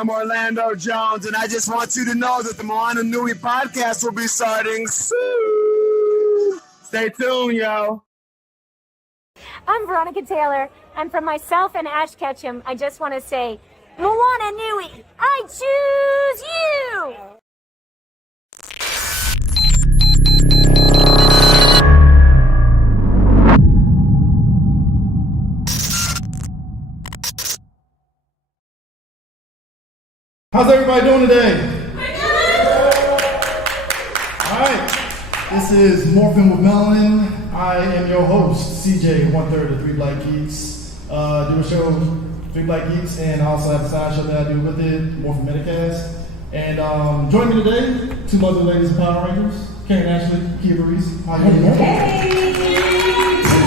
am Orlando Jones, and I just want you to know that the Moana Nui Podcast will be starting soon. Stay tuned, yo. I'm Veronica Taylor, and from myself and Ash Ketchum, I just want to say, Moana Nui, I choose you! How's everybody doing today? Alright, this is Morphin with Melanin. I am your host, CJ, 1/3 of 3 Black Geeks. Do a show, 3 Black Geeks, and I also have a side show that I do with it, Morphin Metacast. And joining me today, 2 lovely ladies in Power Rangers, Karan and Ashley, Kea Burrise. How you doing? Hey!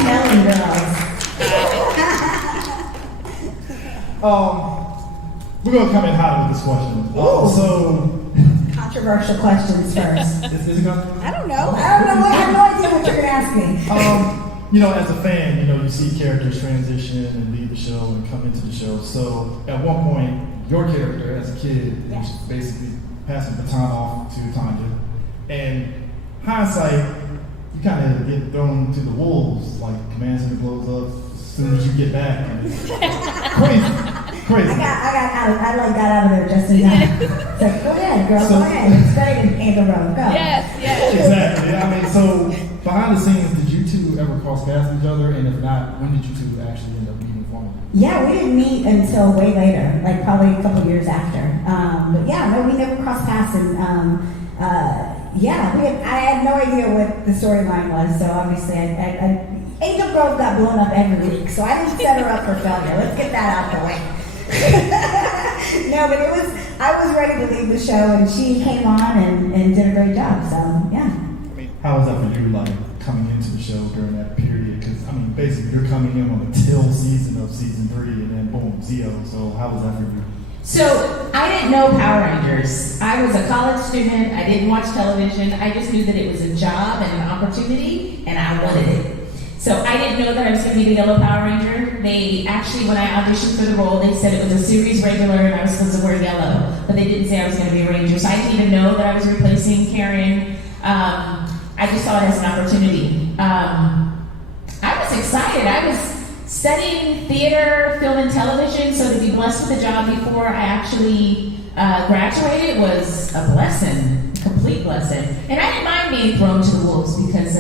Melanin girls. We're going to come in hot with this question. So, controversial questions first. Is it going to? I don't know. I have no idea what you're going to ask me. As a fan, you see characters transition and leave the show and come into the show. So, at one point, your character as a kid was basically passing the baton off to Tanya. And hindsight, you kind of get thrown to the wolves, like command center blows up as soon as you get back. Crazy. I got out of there just in time. It's like, go ahead, girl, go ahead. It's great in Angel Road. Go. Yes. Exactly. So behind the scenes, did you two ever cross paths with each other? And if not, when did you two actually end up meeting formally? Yeah, we didn't meet until way later, like probably a couple years after. We never crossed paths. And I had no idea what the storyline was. So obviously, Angel Grove got blown up every week, so I didn't set her up for failure. Let's get that out the way. No, but I was ready to leave the show, and she came on and did a great job, so yeah. How was that for you, coming into the show during that period? Because, basically you're coming in on the till season of season 3, and then boom, Zio, so how was that for you? So, I didn't know Power Rangers. I was a college student, I didn't watch television, I just knew that it was a job and an opportunity, and I wanted it. So I didn't know that I was going to be the Yellow Power Ranger. They actually, when I auditioned for the role, they said it was a series regular and I was supposed to wear yellow, but they didn't say I was going to be a Ranger. So I didn't even know that I was replacing Karan. I just saw it as an opportunity. I was excited. I was studying theater, film, and television, so to be blessed with a job before I actually graduated was a blessing, a complete blessing. And I didn't mind being thrown to the wolves because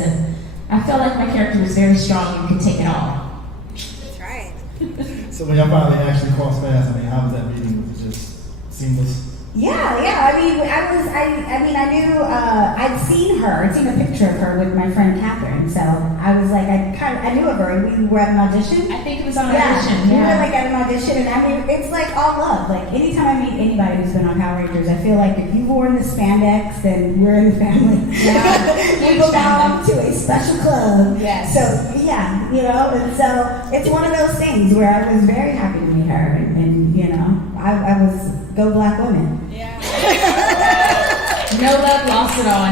I felt like my character was very strong and could take it all. That's right. So when y'all finally actually crossed paths, how was that meeting? Was it just seamless? Yeah. I knew, I'd seen a picture of her with my friend Catherine, so I was like, I knew of her, and we were at an audition. I think it was on audition. We were at an audition, and it's like all love. Like, anytime I meet anybody who's been on Power Rangers, I feel like if you've worn the spandex, then we're in the family. Yeah. We belong to a special club. Yes. So, and so it's one of those things where I was very happy to meet her, and I was go Black women. Yeah. No love lost at all.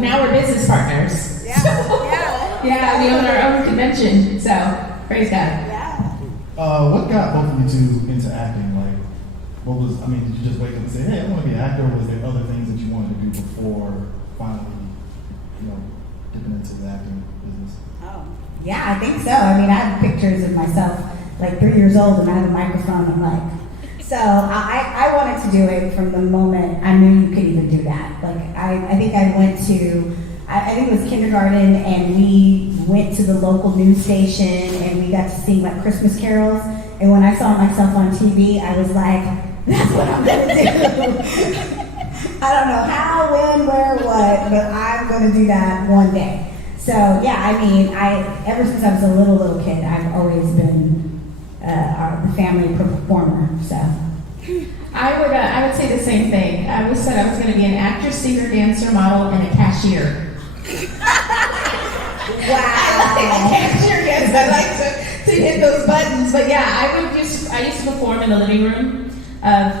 Now we're business partners. Yeah, we own our own convention. So, praise God. Yeah. What got both of you two into acting? Did you just wake up and say, hey, I want to be an actor, or was there other things that you wanted to do before finally, dipping into the acting business? Oh. Yeah, I think so. I have pictures of myself, 3 years old, and I have a microphone. So I wanted to do it from the moment I knew you could even do that. I think I went to, I think it was kindergarten, and we went to the local news station, and we got to sing Christmas carols. And when I saw myself on TV, I was like, that's what I'm going to do. I don't know how, when, where, what, but I'm going to do that one day. So ever since I was a little kid, I've always been the family performer. So I would say the same thing. I always said I was going to be an actor, singer, dancer, model, and a cashier. Wow. I like a cashier, yes. I like to hit those buttons. But yeah, I used to perform in the living room of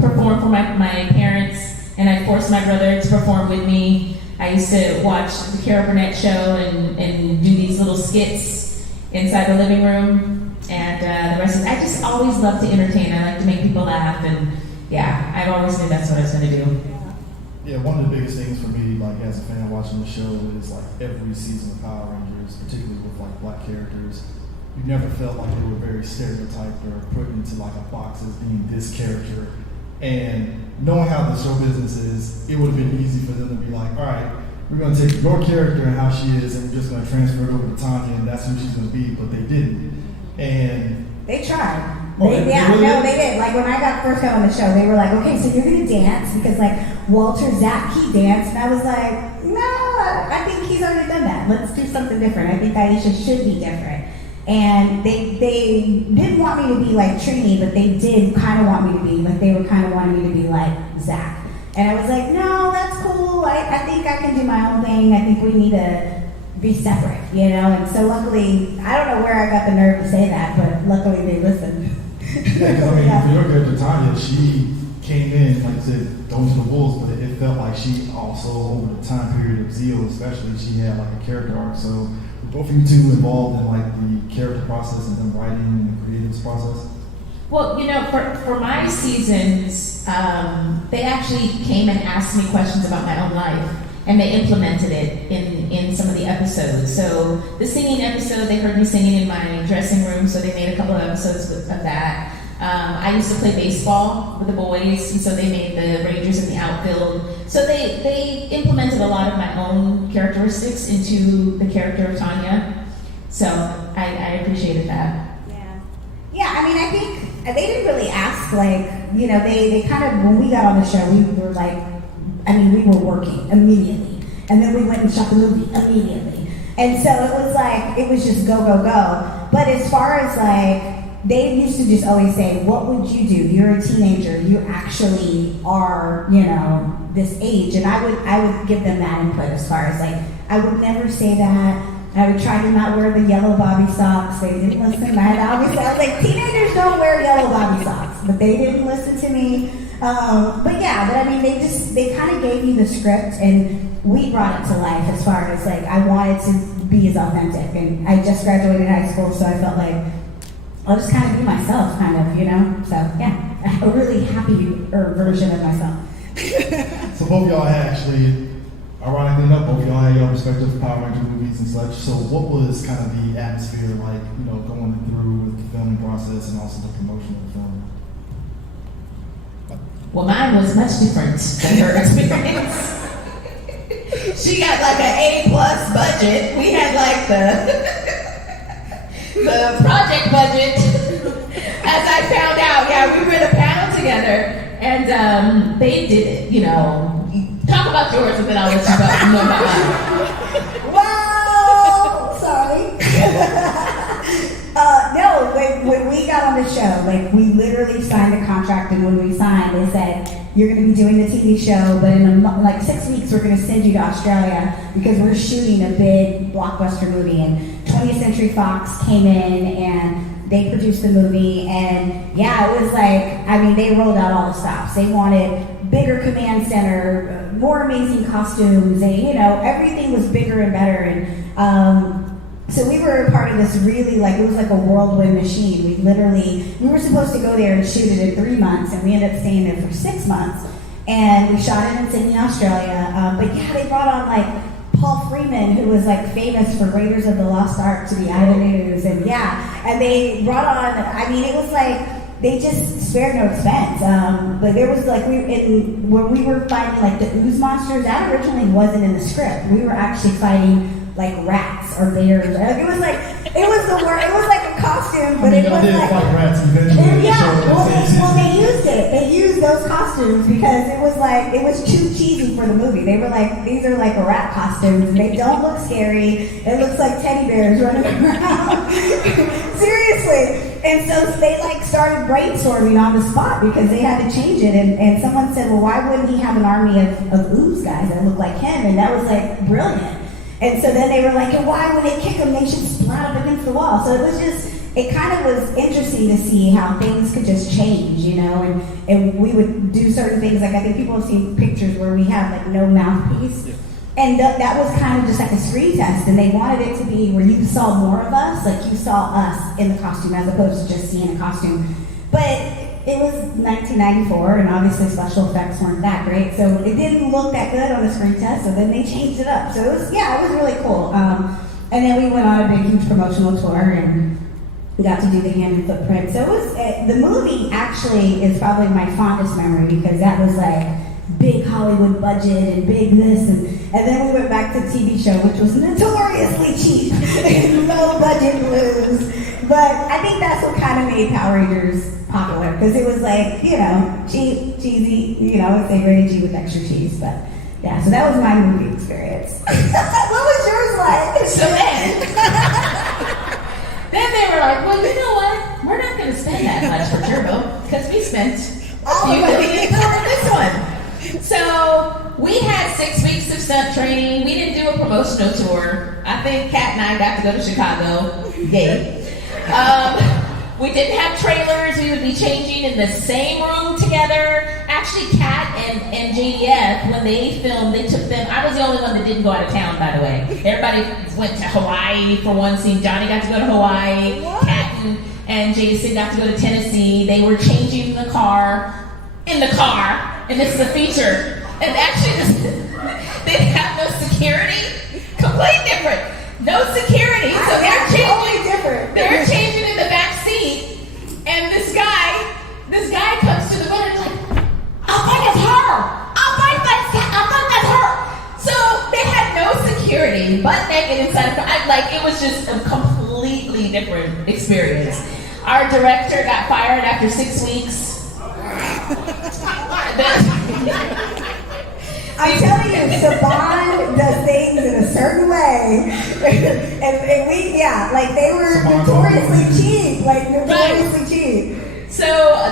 perform for my parents, and I forced my brother to perform with me. I used to watch the Carol Burnett show and do these little skits inside the living room, and the rest of it. just always love to entertain. I like to make people laugh, and yeah, I've always knew that's what I was going to do. Yeah, one of the biggest things for me, like as a fan watching the show, is like every season of Power Rangers, particularly with like black characters, you never felt like they were very stereotyped or put into like a box as being this character. And knowing how the show business is, it would have been easy for them to be like, all right, we're going to take your character and how she is, and we're just going to transfer it over to Tanya, and that's who she's going to be. But they didn't. And they tried. Oh, They did. Like when I first got on the show, they were like, okay, so you're going to dance because like Walter Zatke danced, and I was like, no, I think he's already done that. Let's do something different. I think Aisha should be different. And they didn't want me to be like Trini, but they did kind of want me to be, like they were kind of wanting me to be like Zach. And I was like, no, that's cool. I think I can do my own thing. I think we need to be separate, you know? And so luckily, I don't know where I got the nerve to say that, but luckily they listened. yeah, because I mean, for your character Tanya, she came in, like I said, going to the Wolves, but it felt like she also, over the time period of Zeal especially, she had like a character arc. So both of you two involved in like the character process and then writing and the creative process? Well, you know, for my seasons, they actually came and asked me questions about my own life, and they implemented it in some of the episodes. So the singing episode, they heard me singing in my dressing room, so they made a couple of episodes of that. I used to play baseball with the boys, and so they made the Rangers in the outfield. So they implemented a lot of my own characteristics into the character of Tanya. So I appreciated that. Yeah, I mean, I think they didn't really ask, like, you know, they kind of, when we got on the show, we were like, I mean, we were working immediately. And then we went and shot the movie immediately. And so it was like, it was just go, go, go. But as far as like, they used to just always say, what would you do? You're a teenager. You actually are, you know, this age. And I would give them that input as far as like, I would never say that. I would try to not wear the yellow bobby socks. They didn't listen. I was like, teenagers don't wear yellow bobby socks. But they didn't listen to me. But I mean, they kind of gave me the script and we brought it to life as far as like, I wanted to be as authentic. And I just graduated high school, so I felt like, I'll just kind of be myself, kind of, you know? So, yeah, a really happy version of myself. So both of y'all had actually, ironically enough, both of y'all had your respective Power Ranger movies and such. So what was kind of the atmosphere like, you know, going through with the filming process and also the promotion of the film? Well, mine was much different than her experience. She got like an A+ budget. We had like the project budget. As I found out, yeah, we were in a panel together, and they did it. You know, talk about yours, and then I'll let you know about mine. Wow, sorry. No, when we got on the show, like we literally signed a contract, and when we signed, they said, you're going to be doing the TV show, but in like 6 weeks, we're going to send you to Australia because we're shooting a big blockbuster movie. And 20th Century Fox came in and they produced the movie. And yeah, it was like, I mean, they rolled out all the stops. They wanted bigger command center, more amazing costumes, and you know, everything was bigger and better. And so we were a part of this really, like, it was like a whirlwind machine. We were supposed to go there and shoot it in 3 months, and we ended up staying there for 6 months. And we shot it in Sydney, Australia. But yeah, they brought on like Paul Freeman, who was like famous for Raiders of the Lost Ark to be out of the news. And yeah, and they brought on, I mean, it was like, they just spared no expense. But there was like, when we were fighting like the ooze monsters, that originally wasn't in the script. We were actually fighting like rats or bears. It was like, it was the word. It was like a costume, but it was like rats eventually. Well, they used it. They used those costumes because it was like, it was too cheesy for the movie. They were like, these are like rat costumes. They don't look scary. It looks like teddy bears running around. Seriously. And so they like started brainstorming on the spot because they had to change it. And someone said, well, why wouldn't he have an army of ooze guys that look like him? And that was like brilliant. And so then they were like, and why when they kick them, they should splat up against the wall. So it was just, it kind of was interesting to see how things could just change, you know, and we would do certain things. Like I think people have seen pictures where we have like no mouthpiece. And that was kind of just like a screen test, and they wanted it to be where you saw more of us, like you saw us in the costume as opposed to just seeing a costume. But it was 1994, and obviously special effects weren't that great, so it didn't look that good on the screen test, so then they changed it up. So it was really cool. And then we went on a big, huge promotional tour, and we got to do the hand and footprint. So it was, the movie actually is probably my fondest memory, because that was like big Hollywood budget and big this, and then we went back to the TV show, which was notoriously cheap, low budget blues. But I think that's what kind of made Power Rangers popular, because it was like, cheap, cheesy, it's rated G with extra cheese. But yeah, so that was my movie experience. What was yours like? So then they were like, well, you know what? We're not going to spend that much for Turbo, because we spent a few million on this one. So we had 6 weeks of stunt training. We didn't do a promotional tour. I think Kat and I got to go to Chicago. Yay. We didn't have trailers. We would be changing in the same room together. Actually, Kat and JDF, when they filmed, they took them. I was the only one that didn't go out of town, by the way. Everybody went to Hawaii for one scene. Johnny got to go to Hawaii. Kat and Jason got to go to Tennessee. They were changing in the car, and this is a feature. And actually, they didn't have no security. Completely different. No security. So they're changing. Totally different. They're changing in the back seat, and this guy comes to the window and is like, I think it's her. I think that's her. So they had no security, butt naked inside the car. It was just a completely different experience. Our director got fired after 6 weeks. I'm telling you, Saban does things in a certain way, and we, they were notoriously cheap, cheap. So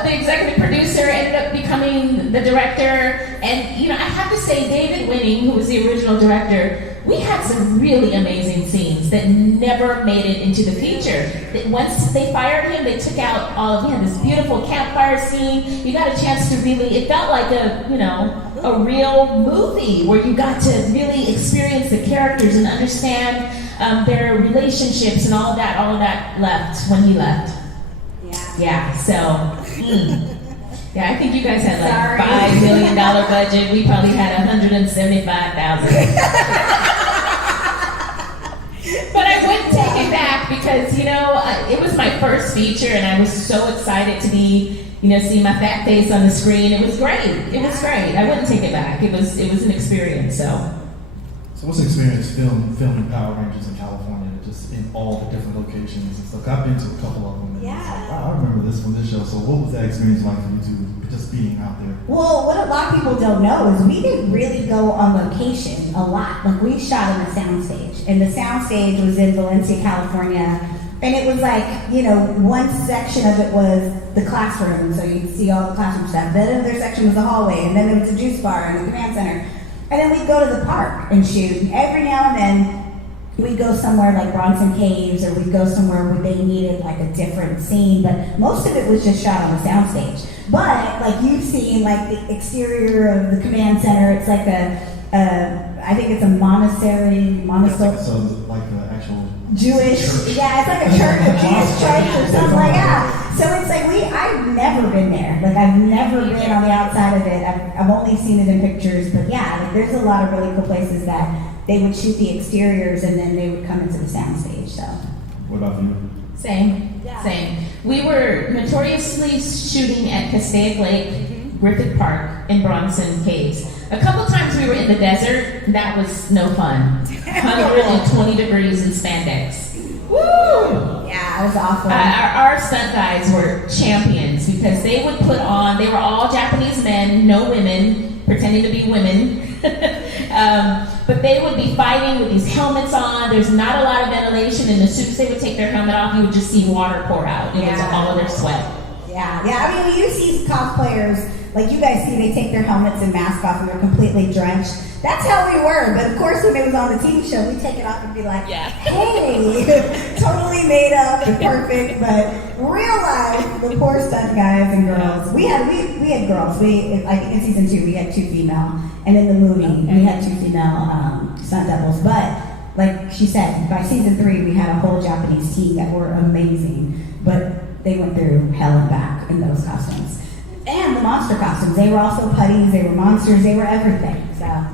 the executive producer ended up becoming the director, and I have to say, David Winning, who was the original director, we had some really amazing scenes that never made it into the feature. Once they fired him, they took out we had this beautiful campfire scene. You got a chance to really, it felt like a real movie where you got to really experience the characters and understand their relationships and all of that left when he left. Yeah, so, yeah, I think you guys had $5 million budget. We probably had $175,000. But I wouldn't take it back because, it was my first feature, and I was so excited to be, see my fat face on the screen. It was great. I wouldn't take it back. It was an experience. So what's the experience filming Power Rangers in California, just in all the different locations and stuff? I've been to a couple of them. And I remember this from this show. So what was that experience like for you two, just being out there? Well, what a lot of people don't know is we didn't really go on location a lot. Like, we shot in the soundstage, and the soundstage was in Valencia, California, and it was like, one section of it was the classroom, so you could see all the classroom stuff. The other section was the hallway, and then there was a juice bar and the command center. And then we'd go to the park and shoot. Every now and then, we'd go somewhere like Bronson Caves, or we'd go somewhere where they needed like a different scene, but most of it was just shot on the soundstage. But like you've seen, like the exterior of the command center, it's like I think it's a monastery, So like an actual Jewish, church. Yeah, it's like a church, a Jewish church or something like that. So it's like I've never been there. Like, I've never been on the outside of it. I've only seen it in pictures, but there's a lot of really cool places that they would shoot the exteriors and then they would come into the soundstage. So. What about you? Same. We were notoriously shooting at Castaic Lake, Griffith Park, and Bronson Caves. A couple times we were in the desert. That was no fun. 120 degrees in spandex. Woo! Yeah, it was awful. Our stunt guys were champions because they would put on, they were all Japanese men, no women, pretending to be women. But they would be fighting with these helmets on. There's not a lot of ventilation in the suits. They would take their helmet off. You would just see water pour out. It was all of their sweat. Yeah. I mean, you see cosplayers like you guys see, they take their helmets and masks off and they're completely drenched. That's how we were. But of course, when it was on the TV show, we take it off and be like, hey, totally made up and perfect. But real life, the poor stunt guys and girls. We had girls. I think in season 2 we had 2 female, and in the movie we had 2 female stunt doubles. But like she said, by season 3 we had a whole Japanese team that were amazing. But they went through hell and back in those costumes. And the monster costumes. They were also putties, they were monsters, they were everything. So I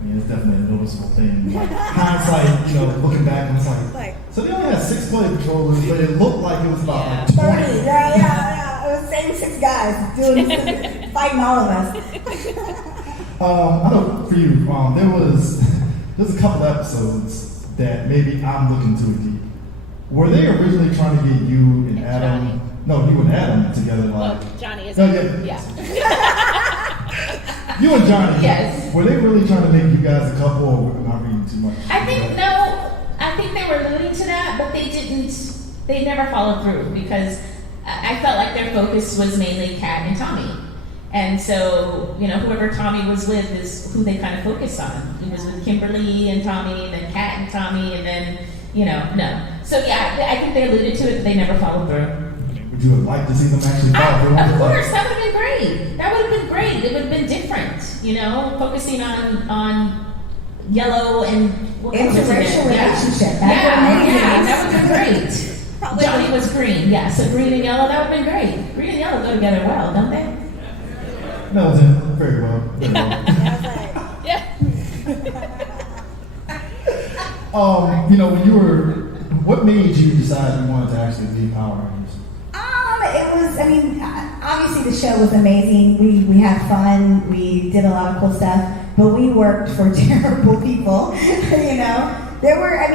mean, it's definitely a noticeable thing. Like, hindsight, looking back, and it's like, so they only had 6 play patrollers, but it looked like it was about 20. 30, yeah. It was the same 6 guys fighting all of us. I know for you, there's a couple episodes that maybe I'm looking too deep. Were they originally trying to get you and Adam? Johnny. No, you and Adam together, like. Well, Johnny is. No, yeah. You and Johnny. Yes. Were they really trying to make you guys a couple, or am I reading too much? I think they were alluding to that, but they never followed through because I felt like their focus was mainly Kat and Tommy. And so, whoever Tommy was with is who they kind of focused on. He was with Kimberly and Tommy, and then Kat and Tommy, and then, no. So yeah, I think they alluded to it, but they never followed through. Would you have liked to see them actually follow through? Of course, that would have been great. That would have been great. It would have been different, focusing on yellow and interracial relationship. That would have been great. Johnny was green, so green and yellow, that would have been great. Green and yellow go together well, don't they? No, it didn't. Very well. What made you decide you wanted to actually leave Power Rangers? Obviously the show was amazing. We had fun. We did a lot of cool stuff, but we worked for terrible people. There were, a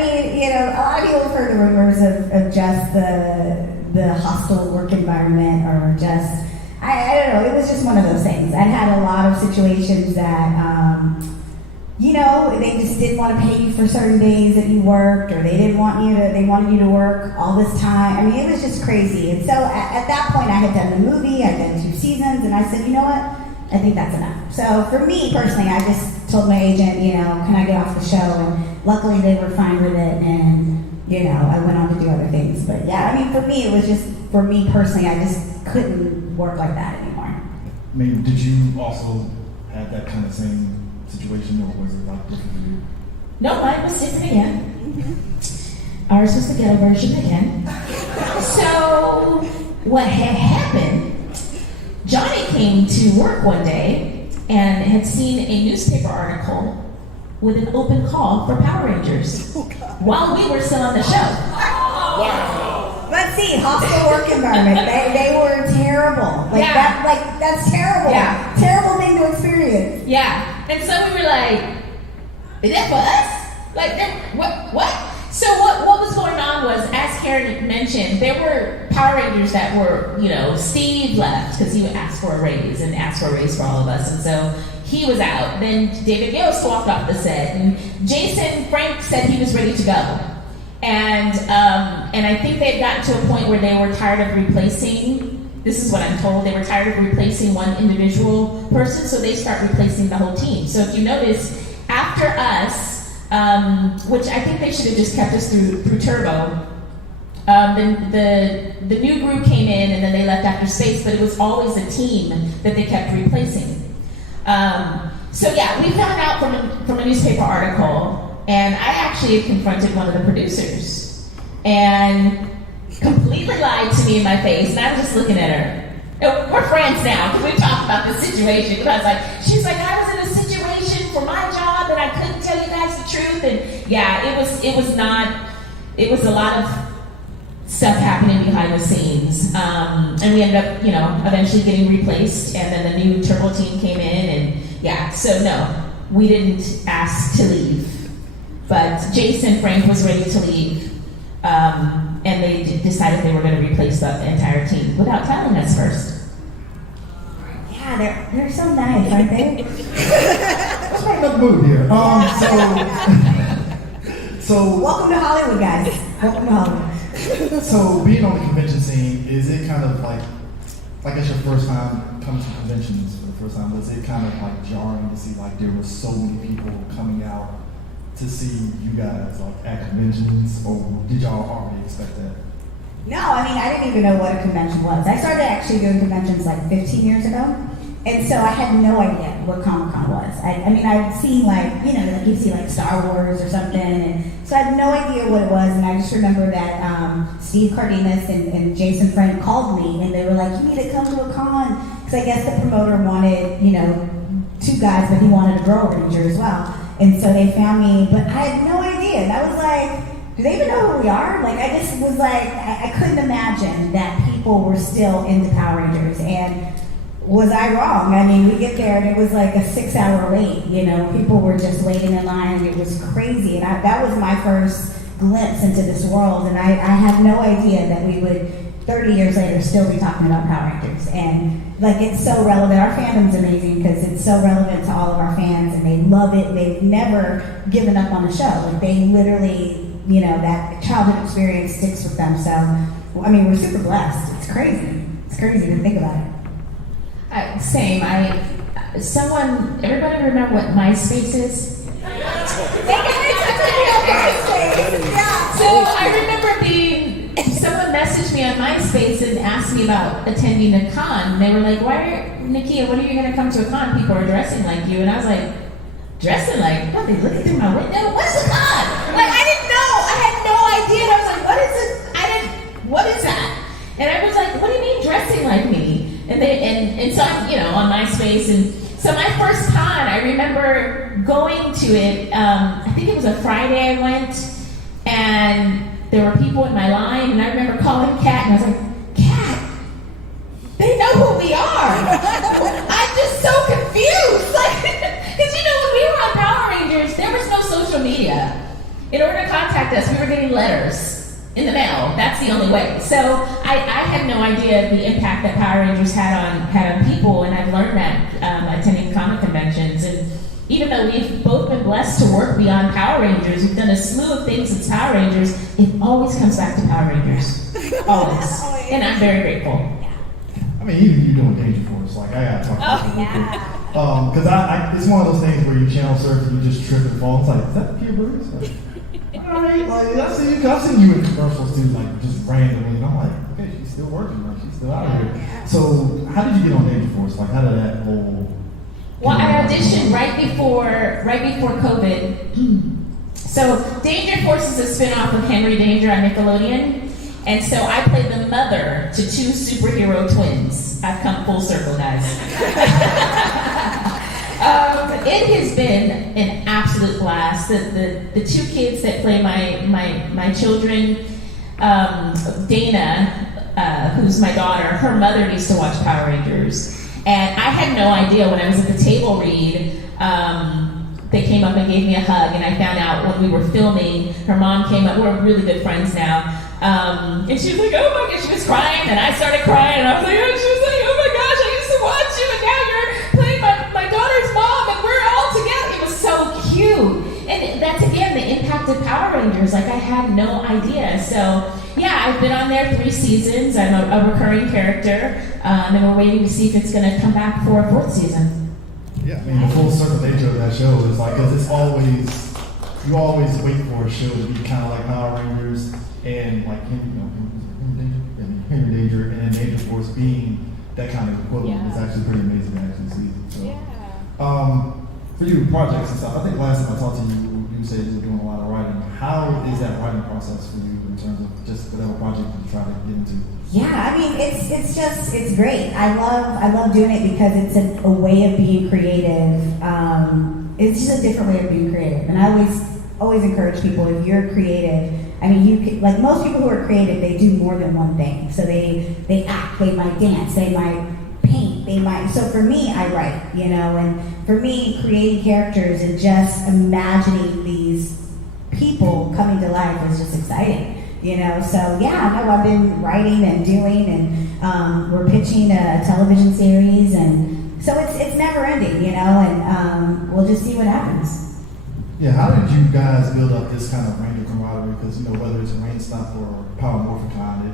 lot of people have heard the rumors of just the hostile work environment, or just, I don't know, it was just one of those things. I had a lot of situations that, they just didn't want to pay you for certain days that you worked, or they wanted you to work all this time. It was just crazy. And so at that point I had done the movie, I'd done 2 seasons, and I said, you know what? I think that's enough. So for me personally, I just told my agent, can I get off the show? And luckily they were fine with it, and, I went on to do other things. But yeah, for me, it was just, for me personally, I just couldn't work like that anymore. Did you also have that kind of same situation, or was it like different for you? No, mine was different again. Ours was the ghetto version again. So what had happened, Johnny came to work one day and had seen a newspaper article with an open call for Power Rangers while we were still on the show. Wow. Let's see, hostile work environment. They were terrible. That's terrible. Yeah. Terrible thing to experience. Yeah. And so we were like, is that for us? What? So what was going on was, as Karan mentioned, there were Power Rangers that were, Steve left because he would ask for a raise and ask for a raise for all of us. And so he was out. Then David Yost walked off the set, and Jason Frank said he was ready to go. And I think they had gotten to a point where they were tired of replacing, this is what I'm told, they were tired of replacing one individual person, so they start replacing the whole team. So if you notice, after us, which I think they should have just kept us through Turbo, the new group came in and then they left after Space, but it was always a team that they kept replacing. So yeah, we found out from a newspaper article, and I actually had confronted one of the producers and completely lied to me in my face, and I was just looking at her. We're friends now because we talked about the situation. She's like, I was in a situation for my job and I couldn't tell you guys the truth. And yeah, it was a lot of stuff happening behind the scenes. And we ended up, eventually getting replaced, and then the new Turbo team came in, and yeah, so no, we didn't ask to leave. But Jason Frank was ready to leave, and they decided they were going to replace the entire team without telling us first. Yeah, they're so nice, aren't they? Let's make another move here. So welcome to Hollywood, guys. Welcome to Hollywood. So being on the convention scene, is it kind of like I guess your first time coming to conventions? first time, was it kind of like jarring to see like there were so many people coming out to see you guys like at conventions, or did y'all already expect that? No, I mean, I didn't even know what a convention was. I started actually doing conventions like 15 years ago. And so I had no idea what Comic-Con was. I mean, I'd seen like, you know, like you'd see like Star Wars or something. And so I had no idea what it was. And I just remember that Steve Cardenas and Jason Friend called me and they were like, you need to come to a con. Because I guess the promoter wanted, you know, 2 guys, but he wanted a girl ranger as well. And so they found me, but I had no idea. And I was like, do they even know who we are? Like, I just was like, I couldn't imagine that people were still into Power Rangers. And was I wrong? I mean, we get there and it was like a 6-hour wait. You know, people were just waiting in line and it was crazy. And that was my first glimpse into this world. And I had no idea that we would, 30 years later, still be talking about Power Rangers. And like, it's so relevant. Our fandom's amazing because it's so relevant to all of our fans and they love it. They've never given up on the show. Like, they literally, you know, that childhood experience sticks with them. So, I mean, we're super blessed. It's crazy. It's crazy to think about it. Same. Everybody remember what MySpace is? So I remember someone messaged me on MySpace and asked me about attending a con. And they were like, Nakia, when are you going to come to a con? People are dressing like you. And I was like, dressing like? What, they looking through my window? What is a con? Like, I didn't know. I had no idea. And I was like, what is that? And I was like, what do you mean dressing like me? And so I'm, you know, on MySpace. And so my first con, I remember going to it, I think it was a Friday I went, and there were people in my line, and I remember calling Kat, and I was like, Kat, they know who we are. I'm just so confused. Like, because, you know, when we were on Power Rangers, there was no social media. In order to contact us, we were getting letters in the mail. That's the only way. So I had no idea the impact that Power Rangers had on people, and I've learned that attending comic conventions. And even though we've both been blessed to work beyond Power Rangers, we've done a slew of things as Power Rangers, it always comes back to Power Rangers. Always. And I'm very grateful. I mean, even you doing Danger Force, like, I gotta talk about it. Because it's one of those things where you channel surf and you just trip and fall. It's like, is that Pure Burrise? Like, alright, like, I've seen you in commercials too, like, just randomly, and I'm like, okay, she's still working, like, she's still out here. So, how did you get on Danger Force? Like, how did that whole... Well, I auditioned right before COVID. So, Danger Force is a spin-off of Henry Danger on Nickelodeon. And so I played the mother to 2 superhero twins. I've come full circle, guys. It has been an absolute blast. The 2 kids that play my children, Dana, who's my daughter, her mother used to watch Power Rangers. And I had no idea when I was at the table read, they came up and gave me a hug, and I found out when we were filming, her mom came up, we're really good friends now, and she was like, oh my gosh, she was crying, and I started crying, and I was like, she was like, oh my gosh, I used to watch you, and now you're playing my daughter's mom, and we're all together. It was so cute. And that's, again, the impact of Power Rangers. Like, I had no idea. So, yeah, I've been on there 3 seasons. I'm a recurring character, and we're waiting to see if it's going to come back for a 4th season. Yeah, I mean, the full circle nature of that show is like, because it's always, you always wait for a show to be kind of like Power Rangers, and like, you know, Henry Danger, and then Danger Force being that kind of equivalent. It's actually pretty amazing to actually see. So, for you, projects and stuff, I think last time I talked to you, you said you were doing a lot of writing. How is that writing process for you in terms of just whatever project you try to get into? Yeah, I mean, it's great. I love doing it because it's a way of being creative. It's just a different way of being creative. And I always encourage people, if you're creative, I mean, you can, like most people who are creative, they do more than one thing. So they act, they might dance, they might paint, they might. So for me, I write, you know, and for me, creating characters and just imagining these people coming to life is just exciting. You know, so yeah, no, I've been writing and doing, and we're pitching a television series, and so it's never ending, you know, and we'll just see what happens. Yeah, how did you guys build up this kind of Ranger camaraderie? Because, you know, whether it's a Rain Stop or Power Morphin,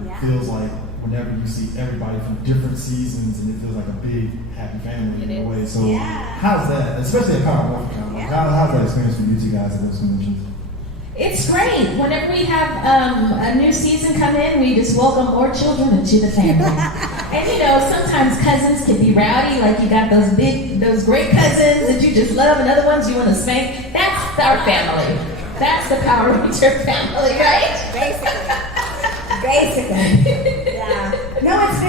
it feels like whenever you see everybody from different seasons, and it feels like a big happy family in a way. So how's that, especially at Karan Morphin? How's that experience for you two guys at those conventions? It's great. Whenever we have a new season come in, we just welcome more children into the family. And you know, sometimes cousins can be rowdy, like you got those great cousins that you just love, and other ones you want to spank. That's our family. That's the Power Ranger family, right? Basically. Yeah. No, it's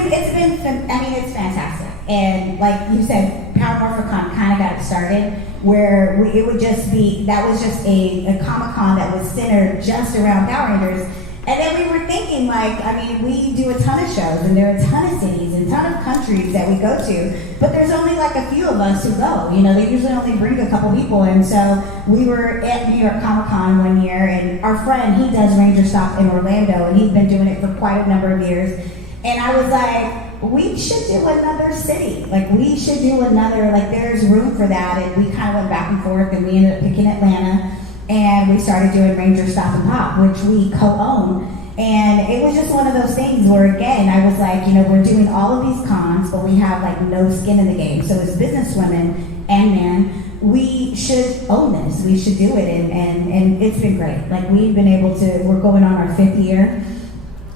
fantastic. And like you said, Power Morphicon kind of got it started where it would just be, that was just a Comic-Con that was centered just around Power Rangers. And then we were thinking, like, I mean, we do a ton of shows, and there are a ton of cities and a ton of countries that we go to, but there's only like a few of us who go. You know, they usually only bring a couple people, and so we were at New York Comic-Con one year, and our friend, he does Ranger Stop in Orlando, and he's been doing it for quite a number of years. And I was like, we should do another city. Like, we should do another, like, there's room for that. And we kind of went back and forth, and we ended up picking Atlanta. And we started doing Ranger Stop and Pop, which we co-own. And it was just one of those things where, again, I was like, you know, we're doing all of these cons, but we have, like, no skin in the game. So as businesswomen and men, we should own this. We should do it. And it's been great. Like, we've been able to, we're going on our 5th year.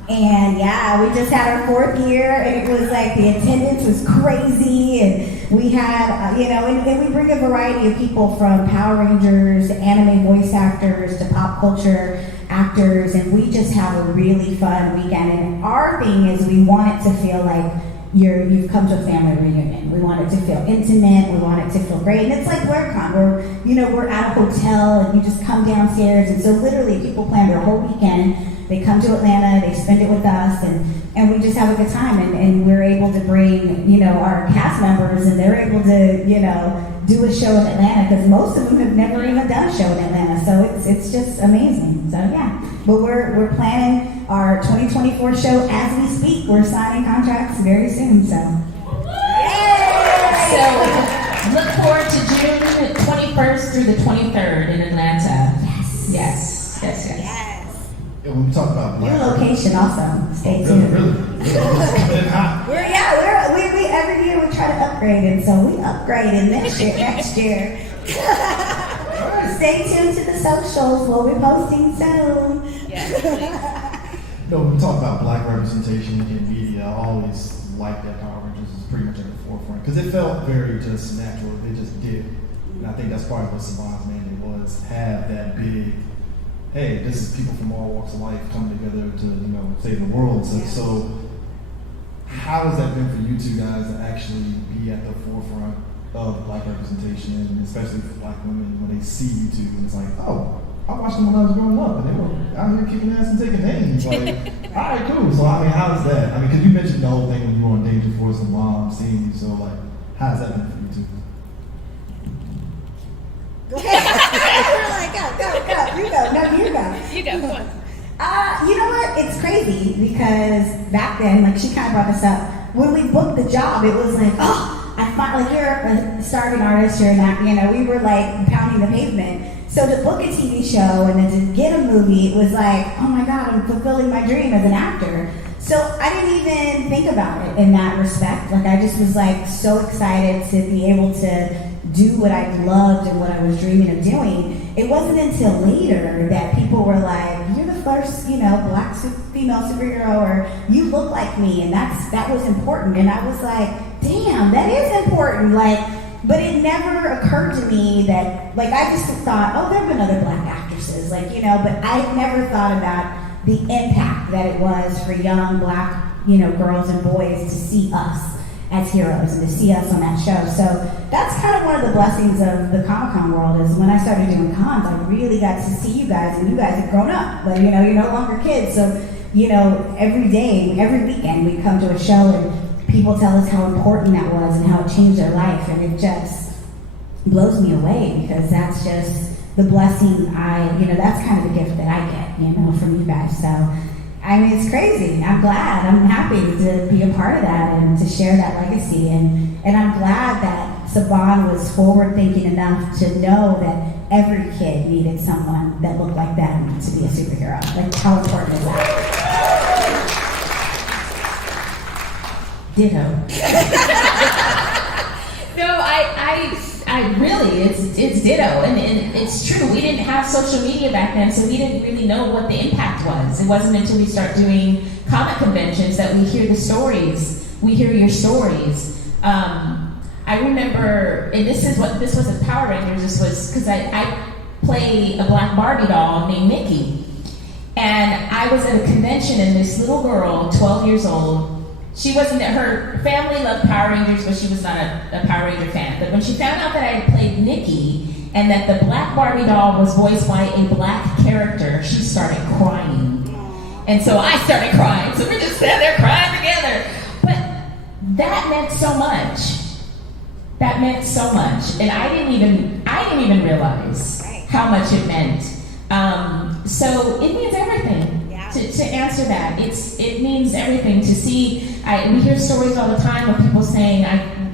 And yeah, we just had our 4th year, and it was like the attendance was crazy, and we had, you know, and we bring a variety of people from Power Rangers, to anime voice actors, to pop culture actors, and we just have a really fun weekend. And our thing is we want it to feel like you've come to a family reunion. We want it to feel intimate. We want it to feel great. And it's like BlerDCon, where, you know, we're at a hotel, and you just come downstairs, and so literally people plan their whole weekend. They come to Atlanta, they spend it with us, and we just have a good time, and we're able to bring, you know, our cast members, and they're able to, you know, do a show in Atlanta, because most of them have never even done a show in Atlanta, so it's just amazing. So yeah, but we're planning our 2024 show as we speak. We're signing contracts very soon, so. Yay! So look forward to June 21st through the 23rd in Atlanta. Yes. Yeah, when we talk about Black location also. Stay tuned. Really? We every year we try to upgrade, and so we upgraded next year. Stay tuned to the socials. We'll be posting soon. When we talk about Black representation in media, I always like that Power Rangers is pretty much at the forefront, because it felt very just natural. They just did. And I think that's part of what Saban's mandate was, have that big, hey, this is people from all walks of life coming together to, you know, save the world. So how has that been for you two guys to actually be at the forefront of Black representation, and especially for Black women, when they see you two, and it's like, oh, I watched them when I was growing up, and they were out here kicking ass and taking names. Like, all right, cool. So, I mean, how's that? I mean, because you mentioned the whole thing when you were on Danger Force and Mom seeing you, so, like, how's that been for you two? Go ahead. Go. You go. No, you go. You go. Go on. You know what? It's crazy, because back then, like, she kind of brought this up. When we booked the job, it was like, oh, I find, like, you're a starving artist, you're not, you know, we were like pounding the pavement. So to book a TV show and then to get a movie, it was like, oh my God, I'm fulfilling my dream as an actor. So I didn't even think about it in that respect. Like, I just was like so excited to be able to do what I loved and what I was dreaming of doing. It wasn't until later that people were like, you're the first, you know, Black female superhero, or you look like me, and that was important. And I was like, damn, that is important. Like, but it never occurred to me that, like, I just thought, oh, there have been other Black actresses, like, you know, but I never thought about the impact that it was for young Black, you know, girls and boys to see us as heroes and to see us on that show. So that's kind of one of the blessings of the Comic-Con world, is when I started doing cons, I really got to see you guys, and you guys have grown up. But, you know, you're no longer kids. So, you know, every day, every weekend, we come to a show and people tell us how important that was and how it changed their life. And it just blows me away, because that's just the blessing that's kind of the gift that I get, you know, from you guys. So, I mean, it's crazy. I'm glad. I'm happy to be a part of that and to share that legacy. And I'm glad that Saban was forward-thinking enough to know that every kid needed someone that looked like them to be a superhero. Like, how important is that? Ditto. No, I really, it's ditto, and it's true. We didn't have social media back then, so we didn't really know what the impact was. It wasn't until we start doing comic conventions that we hear the stories. We hear your stories. I remember, and this wasn't Power Rangers. This was because I play a black Barbie doll named Nikki, and I was at a convention, and this little girl, 12 years old. She wasn't, her family loved Power Rangers, but she was not a Power Ranger fan. But when she found out that I had played Nikki and that the black Barbie doll was voiced by a black character, she started crying. And so I started crying. So we're just sitting there crying together. But that meant so much. That meant so much. And I didn't even realize how much it meant. So it means everything. To answer that, it means everything. To see, we hear stories all the time of people saying,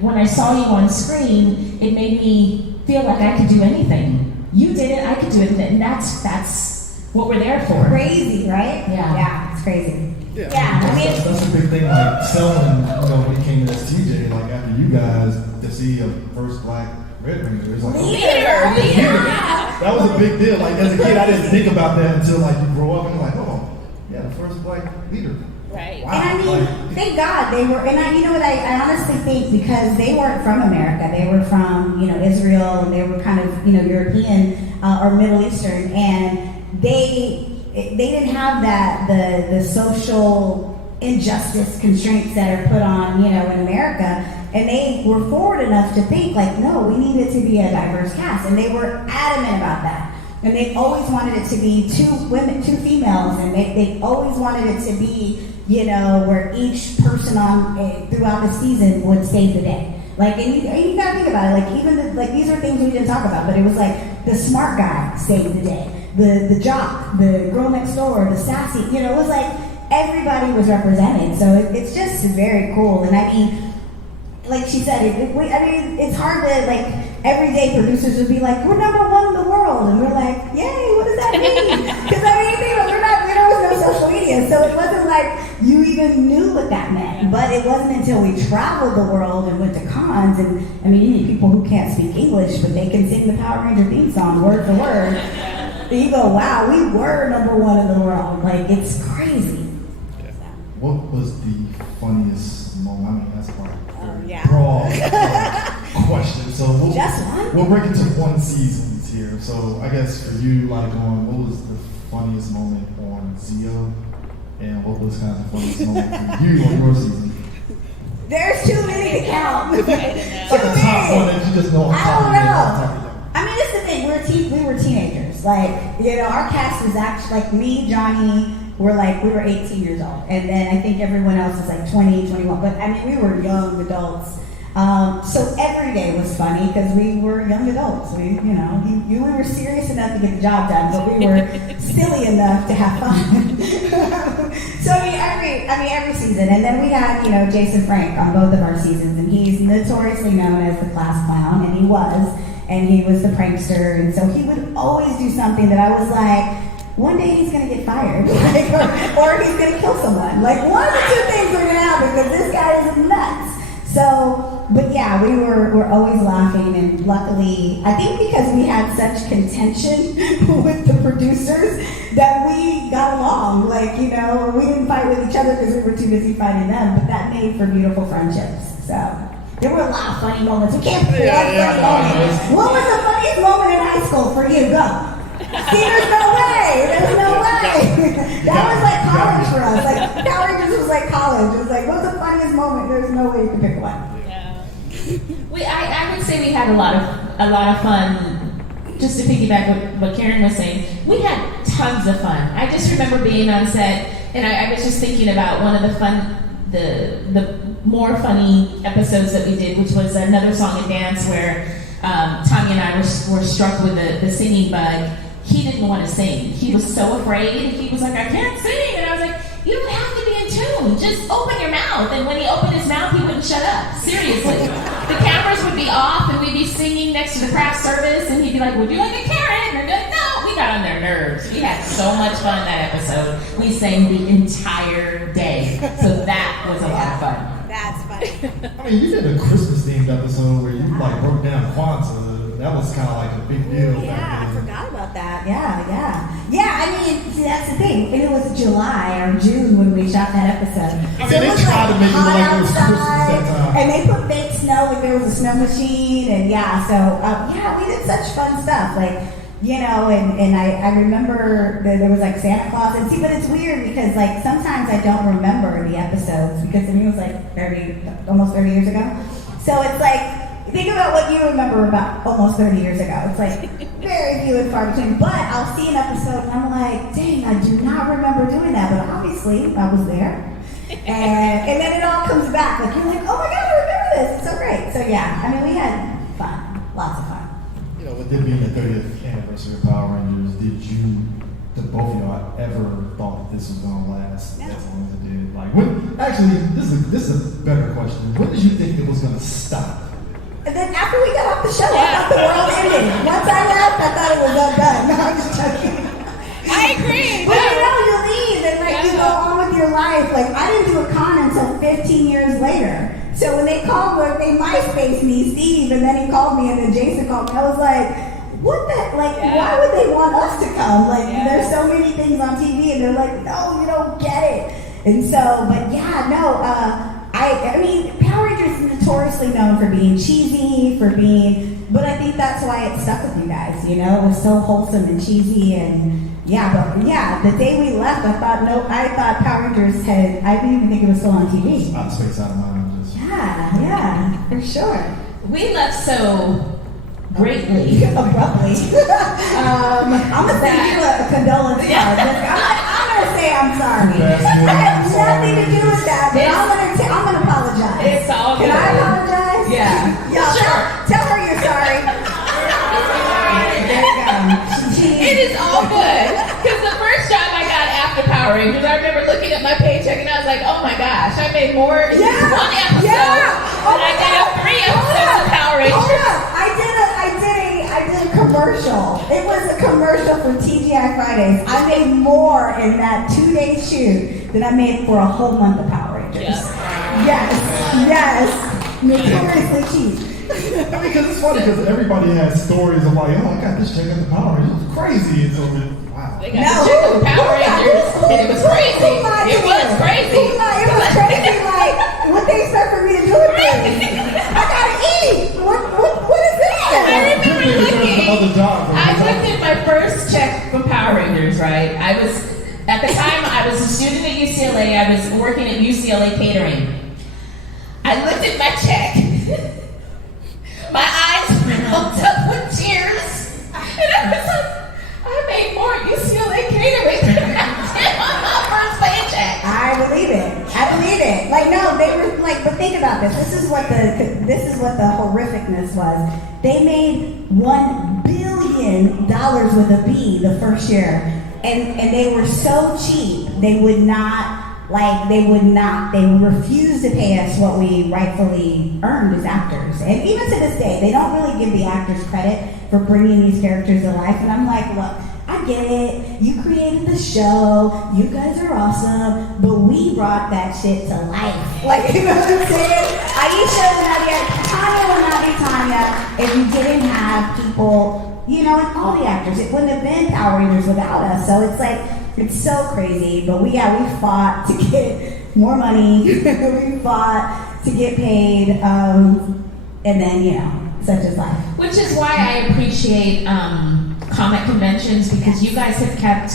when I saw you on screen, it made me feel like I could do anything. You did it, I could do it, and that's what we're there for. Crazy, right? Yeah, it's crazy. Yeah, I mean, that's a big thing. Like selling, when you came to TJ, like after you guys to see a first black Red Ranger, it's like leader. That was a big deal. Like as a kid, I didn't think about that until like you grow up and you're like, oh. Yeah, the first black leader. Right. Wow. And I mean, thank God they were, and you know what, I honestly think because they weren't from America, they were from, Israel, and they were kind of, European or Middle Eastern, and they didn't have the social injustice constraints that are put on, in America, and they were forward enough to think like, no, we needed to be a diverse cast, and they were adamant about that. And they always wanted it to be two females, and they always wanted it to be, where each person throughout the season would save the day. Like, and you gotta think about it. Like, even these are things we didn't talk about, but it was like the smart guy saved the day, the jock, the girl next door, the sassy. It was like everybody was represented. So it's just very cool. And I mean, like she said, it's hard to everyday producers would be like, we're number one in the world, and we're like, yay, what does that mean? Because there was no social media, so it wasn't like you even knew what that meant. But it wasn't until we traveled the world and went to cons, and you need people who can't speak English, but they can sing the Power Ranger theme song word for word. And you go, wow, we were number one in the world. Like, it's crazy. What was the funniest moment? I mean, that's like Yeah. broad question. So we'll break into one seasons here. So I guess for you, what was the funniest moment on Zio, and what was kind of the funniest moment for you on your season? There's too many to count. It's like a top one that you just know. I don't know. I mean, it's the thing. We were teenagers. Our cast was actually me, Johnny. We were 18 years old, and then I think everyone else was 20, 21. But I mean, we were young adults. So every day was funny because we were young adults. We were serious enough to get the job done, but we were silly enough to have fun. So every season, and then we had Jason Frank on both of our seasons, and he's notoriously known as the class clown, and he was the prankster, and so he would always do something that I was like, one day he's gonna get fired, or he's gonna kill someone. One of the two things are gonna happen because this guy is nuts. So, but yeah, we were always laughing, and luckily, I think because we had such contention with the producers that we got along. We didn't fight with each other because we were too busy fighting them, but that made for beautiful friendships. So, there were a lot of funny moments. We can't pick one funny moment. What was the funniest moment in high school for you? Go. See, there's no way. That was like college for us. Power Rangers was like college. It was like, what's the funniest moment? There's no way you can pick one. Yeah. I would say we had a lot of fun. Just to piggyback what Karan was saying, we had tons of fun. I just remember being on set, and I was just thinking about one of the more funny episodes that we did, which was another song and dance where Tommy and I were struck with the singing bug. He didn't want to sing. He was so afraid. He was like, I can't sing. And I was like, you don't have to be in tune. Just open your mouth. And when he opened his mouth, he wouldn't shut up. Seriously. The cameras would be off, and we'd be singing next to the craft service, and he'd be like, would you like a carrot? And they'd be like, no. We got on their nerves. We had so much fun that episode. We sang the entire day. So that was a lot of fun. That's fun. I mean, you did a Christmas themed episode where you like broke down Kwanzaa. That was kind of like a big deal. Yeah, I forgot about that. Yeah, I mean, see, that's the thing. It was July or June when we shot that episode. And they tried to make it look like it was Christmas that time. And they put fake snow, like there was a snow machine, and we did such fun stuff. Like, you know, and I remember that there was like Santa Claus, and see, but it's weird because like sometimes I don't remember the episodes because to me it was like almost 30 years ago. So it's like, think about what you remember about almost 30 years ago. It's like very few and far between. But I'll see an episode and I'm like, dang, I do not remember doing that. But obviously I was there. And then it all comes back. Like you're like, oh my God, I remember this. It's so great. So yeah, I mean, we had fun, lots of fun. You know, with it being the 30th anniversary of Power Rangers, the both of y'all ever thought that this was going to last as long as it did? Like, this is a better question. When did you think it was going to stop? And then after we got off the show, I thought the world ended. Once I left, I thought it was all done. No, I'm just joking. I agree. But you know, you leave and like you go on with your life. Like I didn't do a con until 15 years later. So when they called, they MySpace me, Steve, and then he called me, and then Jason called me. I was like, what the, like, why would they want us to come? Like, there's so many things on TV, and they're like, no, you don't get it. And so, but yeah, no, I mean, Power Rangers is notoriously known for being cheesy, but I think that's why it stuck with you guys, you know? It was so wholesome and cheesy, and the day we left, I thought Power Rangers I didn't even think it was still on TV. Out of space, out of mind. Yeah, for sure. We left so greatly. Abruptly. I'm going to send you a condolence card. I'm going to say I'm sorry. I had nothing to do with that, but I'm going to apologize. It's all good. Can I apologize? Yeah. Y'all, Sure. Tell her you're sorry. There you go. It is all good. Because the first job I got after Power Rangers, I remember looking at my paycheck and I was like, oh my gosh, I made more in one episode than I did in 3 episodes of Power Rangers. Hold up. I did a commercial. It was a commercial for TGI Fridays. I made more in that 2-day shoot than I made for a whole month of Power Rangers. Yes. Notoriously cheap. I mean, because it's funny because everybody has stories of like, oh, I got this check at the Power Rangers. It was crazy. And so, wow. They got the check at the Power Rangers. And it was crazy. It was crazy. It was crazy. Like, what they expect for me to do with things? I gotta eat. What is that? I remember I looked at my first check from Power Rangers, right? At the time, I was a student at UCLA. I was working at UCLA catering. I looked at my check. My eyes filled up with tears. And I was like, I made more at UCLA catering than I did on my first paycheck. I believe it. Like, no, they were like, but think about this. This is what the horrificness was. They made $1 billion with a B the first year. And they were so cheap, they would refuse to pay us what we rightfully earned as actors. And even to this day, they don't really give the actors credit for bringing these characters to life. And I'm like, look, I get it. You created the show. You guys are awesome. But we brought that shit to life. Like, you know what I'm saying? Aisha would not be Tanya would not be Tanya if you didn't have people, you know, and all the actors. It wouldn't have been Power Rangers without us. So it's like, it's so crazy. But we fought to get more money. We fought to get paid. And then, you know, such is life. Which is why I appreciate comic conventions, because you guys have kept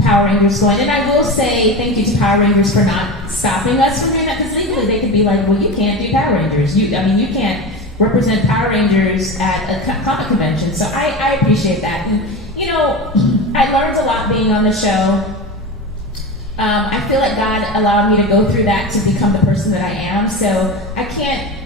Power Rangers going. And I will say thank you to Power Rangers for not stopping us from doing that, because legally they could be like, well, you can't do Power Rangers. You can't represent Power Rangers at a comic convention. So I appreciate that. And, you know, I learned a lot being on the show. I feel like God allowed me to go through that to become the person that I am. So I can't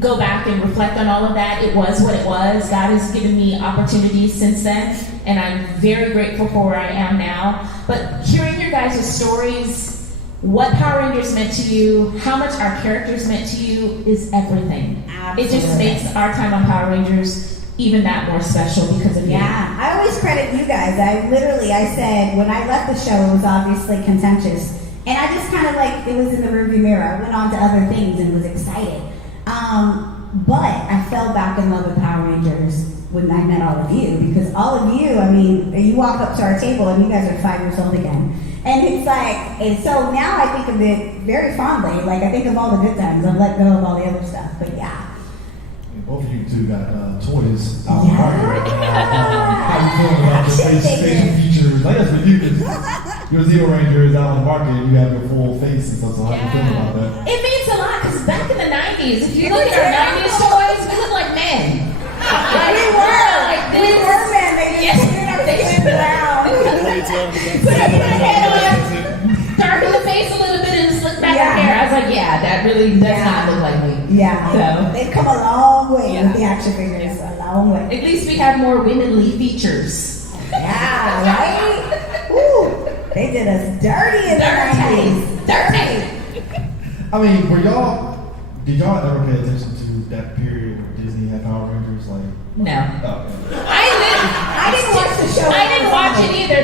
go back and reflect on all of that. It was what it was. God has given me opportunities since then, and I'm very grateful for where I am now. But hearing your guys' stories, what Power Rangers meant to you, how much our characters meant to you, is everything. Absolutely. It just makes our time on Power Rangers even that more special because of you. Yeah, I always credit you guys. I said when I left the show, it was obviously contentious. And I just kind of like, it was in the rearview mirror. I went on to other things and was excited. But I fell back in love with Power Rangers when I met all of you, because all of you, I mean, you walk up to our table and you guys are 5 years old again. And it's like, and so now I think of it very fondly. Like, I think of all the good times. I've let go of all the other stuff, but yeah. Both of you two got toys out in the market right now. How you feeling about the station features? I guess with you, because your Zeo Ranger is out on the market and you have your full face and stuff, so how you feeling about that? It means a lot, because back in the 90s, if you look at our 90s toys, we look like men. We were men. They just turned around. Put a head on, darken the face a little bit, and slick back our hair. I was like, yeah, that really does not look like me. Yeah, so they've come a long way with the action figures. A long way. At least we have more womanly features. Yeah, right? Ooh, they did us dirty in the 90s. Dirty. I mean, did y'all ever pay attention to that period where Disney had Power Rangers? Like, no. I didn't watch the show. I didn't watch it either.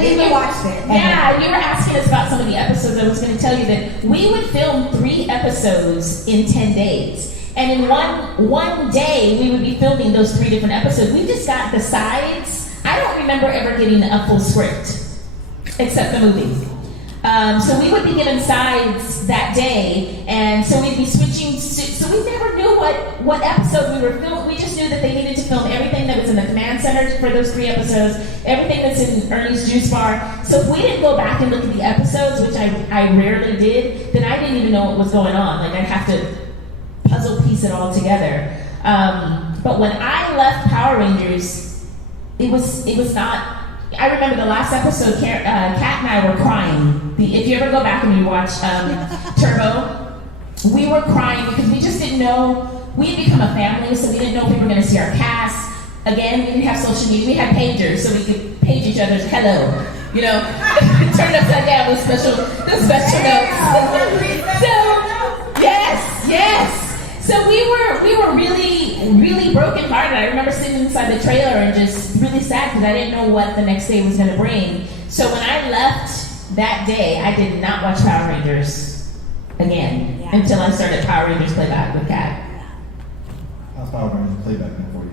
We watched it. Yeah, you were asking us about some of the episodes. I was going to tell you that we would film 3 episodes in 10 days. And in one day, we would be filming those 3 different episodes. We just got the sides. I don't remember ever getting a full script, except the movie. So we would be given sides that day, and so we'd be switching. So we never knew what episode we were filming. We just knew that they needed to film everything that was in the command center for those 3 episodes, everything that's in Ernie's juice bar. So if we didn't go back and look at the episodes, which I rarely did, then I didn't even know what was going on. Like, I'd have to puzzle piece it all together. But when I left Power Rangers, it was not. I remember the last episode, Kat and I were crying. If you ever go back and you watch Turbo, we were crying because we just didn't know. We had become a family, so we didn't know if we were going to see our cast. Again, we didn't have social media. We had pagers, so we could page each other's hello. You know, turned upside down with special notes. So, yes. So we were really broken hearted. I remember sitting inside the trailer and just really sad because I didn't know what the next day was going to bring. So when I left that day, I did not watch Power Rangers again until I started Power Rangers Playback with Kat. How's Power Rangers Playback been for you?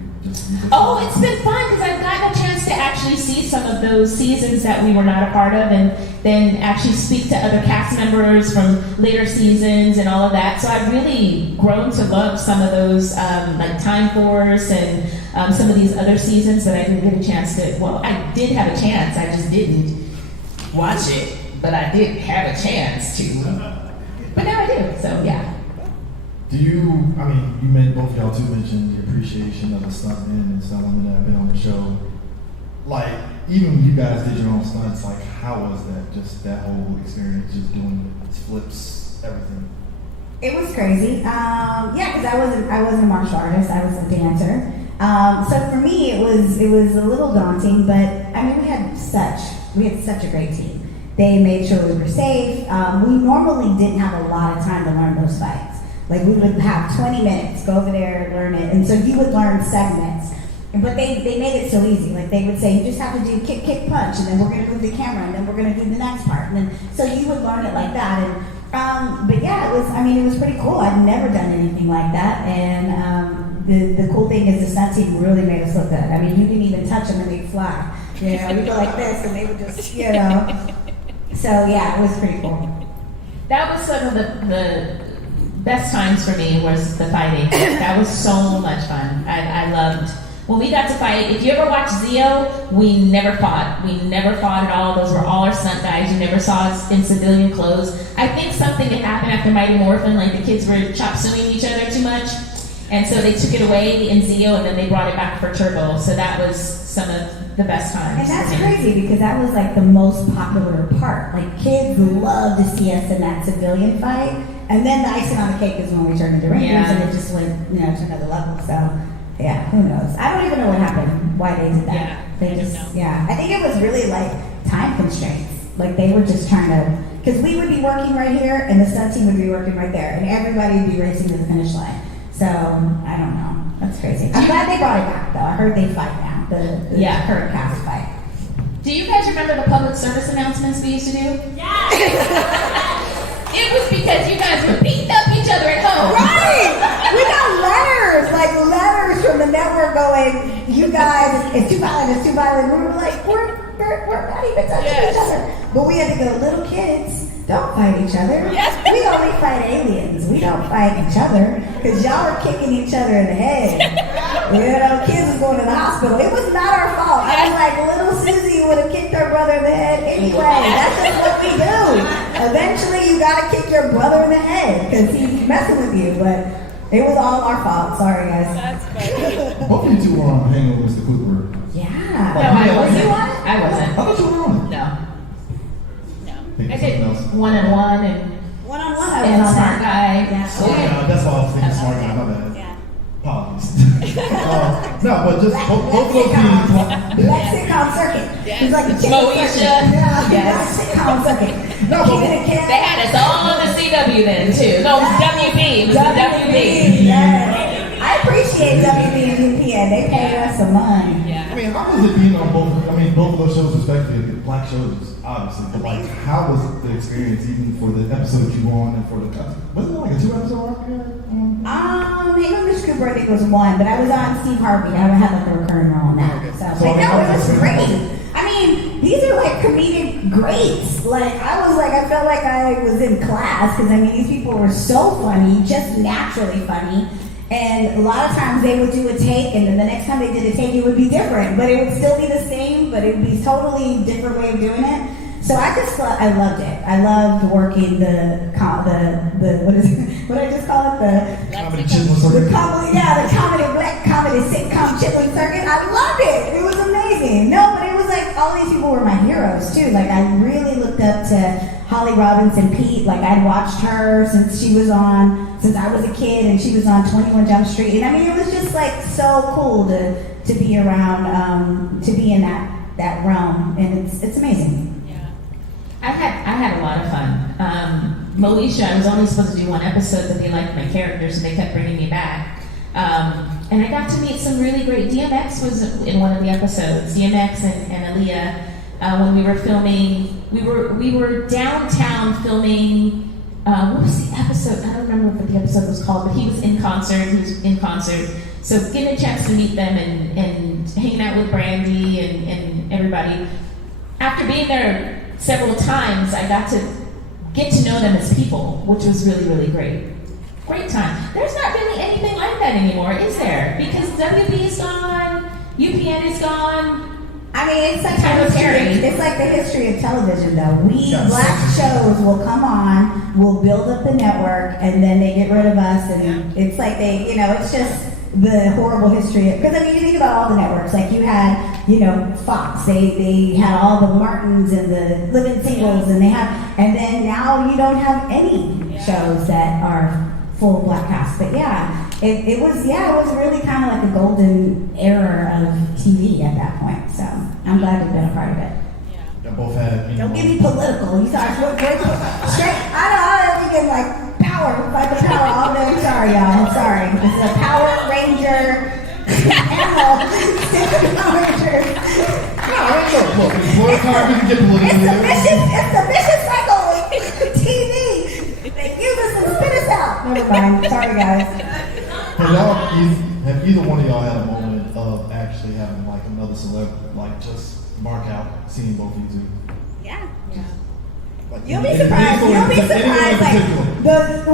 Oh, it's been fun because I've gotten a chance to actually see some of those seasons that we were not a part of, and then actually speak to other cast members from later seasons and all of that. So I've really grown to love some of those, like Time Force and some of these other seasons that I didn't get a chance to. Well, I did have a chance, I just didn't watch it, but I did have a chance to. But now I do, so yeah. Do you, both of y'all two mentioned the appreciation of the stuntmen and stuntwomen that have been on the show. Like, even when you guys did your own stunts, like, how was that? Just that whole experience, just doing flips, everything? It was crazy. Because I wasn't a martial artist. I was a dancer. So for me, it was a little daunting, but we had such a great team. They made sure we were safe. We normally didn't have a lot of time to learn those fights. Like, we would have 20 minutes, go over there, learn it. And so you would learn segments. But they made it so easy. Like, they would say, you just have to do kick, kick, punch, and then we're going to move the camera, and then we're going to do the next part. And then, so you would learn it like that. And but yeah, it was pretty cool. I'd never done anything like that. And the cool thing is the stunt team really made us look good. You didn't even touch them and they'd fly. You know, we'd go like this, and they would just, So yeah, it was pretty cool. That was some of the best times for me was the fighting. That was so much fun. I loved when we got to fight. If you ever watch Zeo, we never fought. We never fought at all. Those were all our stunt guys. You never saw us in civilian clothes. I think something had happened after Mighty Morphin, like the kids were chop sueying each other too much. And so they took it away in Zeo, and then they brought it back for Turbo. So that was some of the best times. And that's crazy because that was like the most popular part. Like, kids love to see us in that civilian fight. And then the icing on the cake is when we turned into Rangers, and it just went, to another level. So, yeah, who knows? I don't even know what happened, why they did that. Yeah, they just, I think it was really like time constraints. Like, they were just trying to, because we would be working right here, and the stunt team would be working right there, and everybody would be racing to the finish line. So, I don't know. That's crazy. I'm glad they brought it back, though. I heard they fight now, the current cast fight. Do you guys remember the public service announcements we used to do? Yeah. It was because you guys were beating up each other at home. Right! We got letters from the network going, you guys, it's too violent, it's too violent. We were like, we're not even touching each other. But we had to go, little kids, don't fight each other. Yes. We only fight aliens. We don't fight each other. Because y'all are kicking each other in the head. Kids was going to the hospital. It was not our fault. I was like, little Susie would have kicked her brother in the head anyway. That's just what we do. Eventually, you got to kick your brother in the head because he's messing with you. But it was all our fault. Sorry, guys. That's funny. Both of you two were on Hanging with Mr. Cooper. Yeah. No, I wasn't. I wasn't. I thought you were on it. No. Think I of something did else. one-on-one and One-on-one, I and was on smart that. guy. Yeah. Oh, yeah, that's why I was thinking smart guy. My bad. Yeah. Apologies. No, but just both of those teams. Black sitcom circuit. It's like a chicken Moesha. circuit. Yeah, Yes. Black sitcom circuit. No, Keeping it cat. They had us all on the CW then too. No, it was WB. It was the WB. Yes. I appreciate WB and UPN. They paid us some money. I mean, how was it being on both? I mean, both of those shows, respectively, black shows, obviously. But like, how was the experience, even for the episode you were on and for the wasn't it like a 2-episode arc here? Hang on, Mr. Cooper, I think it was one, but I was on Steve Harvey. I had like a recurring role on that. Okay. So I was So, like, I mean, no, it how was was it? great. I mean, these are like comedic greats. Like, I felt like I was in class because I mean, these people were so funny, just naturally funny. And a lot of times they would do a take, and then the next time they did a take, it would be different, but it would still be the same, but it would be totally different way of doing it. So I loved it. I loved working the what is it? What did I just call it? Comedy chitlin circuit. The comedy black comedy sitcom chitlin circuit. I loved it. It was amazing. No, but it was like all these people were my heroes too. Like I really looked up to Holly Robinson Pete. Like I'd watched her since I was a kid, and she was on 21 Jump Street. And I mean, it was just like so cool to be around, to be in that realm, and it's amazing. I had a lot of fun. Moesha, I was only supposed to do one episode, but they liked my characters and they kept bringing me back. And I got to meet some really great. DMX was in one of the episodes. DMX and Aaliyah, when we were filming, we were downtown filming. What was the episode? I don't remember what the episode was called, but he was in concert. So getting a chance to meet them and hanging out with Brandy and everybody. After being there several times, I got to get to know them as people, which was really, really great. Great time. There's not really anything like that anymore, is there? Because WB is gone, UPN is gone. I mean, it's like Tyler Perry. It's like the history of television, though. Black shows will come on, will build up the network, and then they get rid of us, and it's like it's just the horrible history. Because I mean, you think about all the networks. Like you had, Fox. They had all the Martins and the Living Singles, and then now you don't have any shows that are full black cast. But it was really kind of like a golden era of TV at that point. So I'm glad to have been a part of it. They both had. Don't get me political. You start straight. I don't get like power, fight the power all day. I'm sorry, y'all. I'm sorry. This is a Power Ranger animal. Power Ranger. Look, we can get political. It's a vicious cycle of TV. They use us and spit us out. Never mind. Sorry, guys. Have either one of y'all had a moment of actually having like another celebrity, like just mark out seeing both of you two? Yeah. Like, You'll be surprised. There's a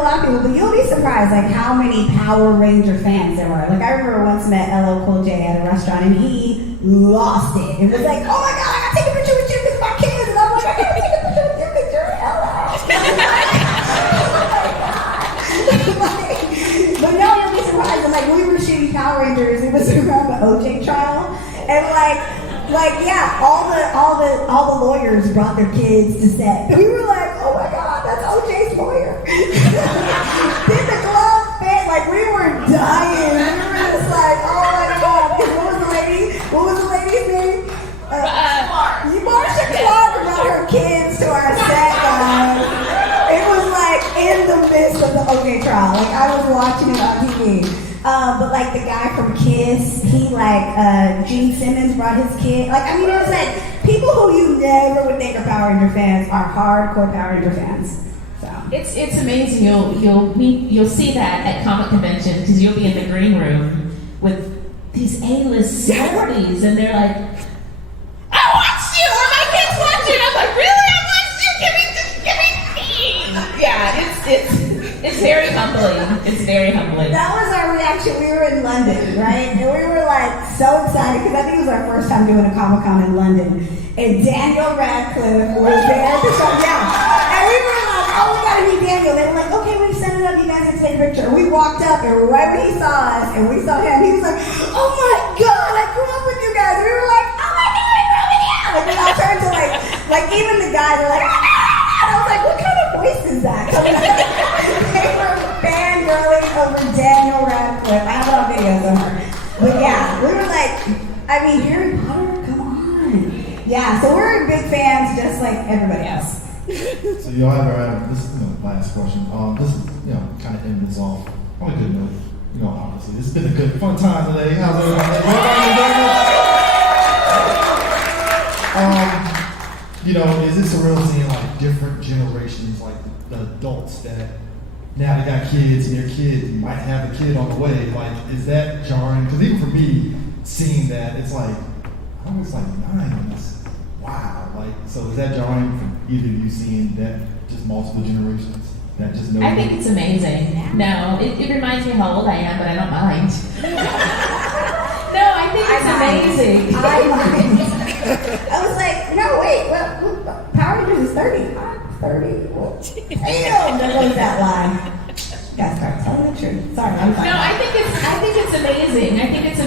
lot of people, but you'll be surprised like how many Power Ranger fans there were. Like I remember once met LL Cool J at a restaurant, and he lost it. It was like, oh my God, I gotta take a picture with you because my kids, and I'm like, I gotta take a picture with you because you're LL. But no, you'll be surprised. And like we were shooting Power Rangers, it was around the OJ trial, and all the lawyers brought their kids to set. We were like, oh my God, that's OJ's lawyer. Did the glove fit? Like we were dying. We were just like, oh my God. What was the lady's name? Marsha Clark brought her kids to our set, guys. It was like in the midst of the OJ trial. Like I was watching it on TV. But like the guy from Kiss, Gene Simmons brought his kid. Like I mean, it was like people people who you never would think are Power Ranger fans are hardcore Power Ranger fans. So it's amazing. You'll see that at comic convention because you'll be in the green room with these A-list celebrities, and they're like, "I watched you, or my kids watched you," and I'm like, "Really? I watched you? Give me." Yeah, it's very humbling. It's very humbling. that was our reaction. We were in London, right? And we were like so excited because I think it was our first time doing a Comic-Con in London. And Daniel Radcliffe was there at the show. Yeah. And we were like, "Oh, we gotta meet Daniel." They were like, "Okay, we set it up. You guys can take a picture." We walked up, and right when he saw us and we saw him, he was like, "Oh my God, I grew up with you guys." We were like, "Oh my God, I grew up with you." Like we all turned to like even the guys were like, "Ah!" And I was like, "What kind of voice is that?" They were fangirling over Daniel Radcliffe. I have a lot of videos of her. But yeah, we were like, I mean, Harry Potter, come on. Yeah, so we're big fans just like everybody else. So y'all ever had, this is last question, this is, kind of ending this off on a good note, obviously. It's been a good, fun time today. How's everybody? Is it surreal seeing like different generations, like the adults that now they got kids and their kid might have a kid on the way? Like, is that jarring? Because even for me, seeing that, it's like, I was like 9. Wow. Like, so is that jarring from either of you seeing that just multiple generations? That just I think it's amazing. No, it reminds me how old I am, but I don't mind. No, I think it's amazing. I mind. I was like, no, wait, what Power Rangers is 30. I'm 30. Well, damn, there goes that line. Gotta start telling the truth. Sorry, I'm sorry. No, I think it's amazing. I think it's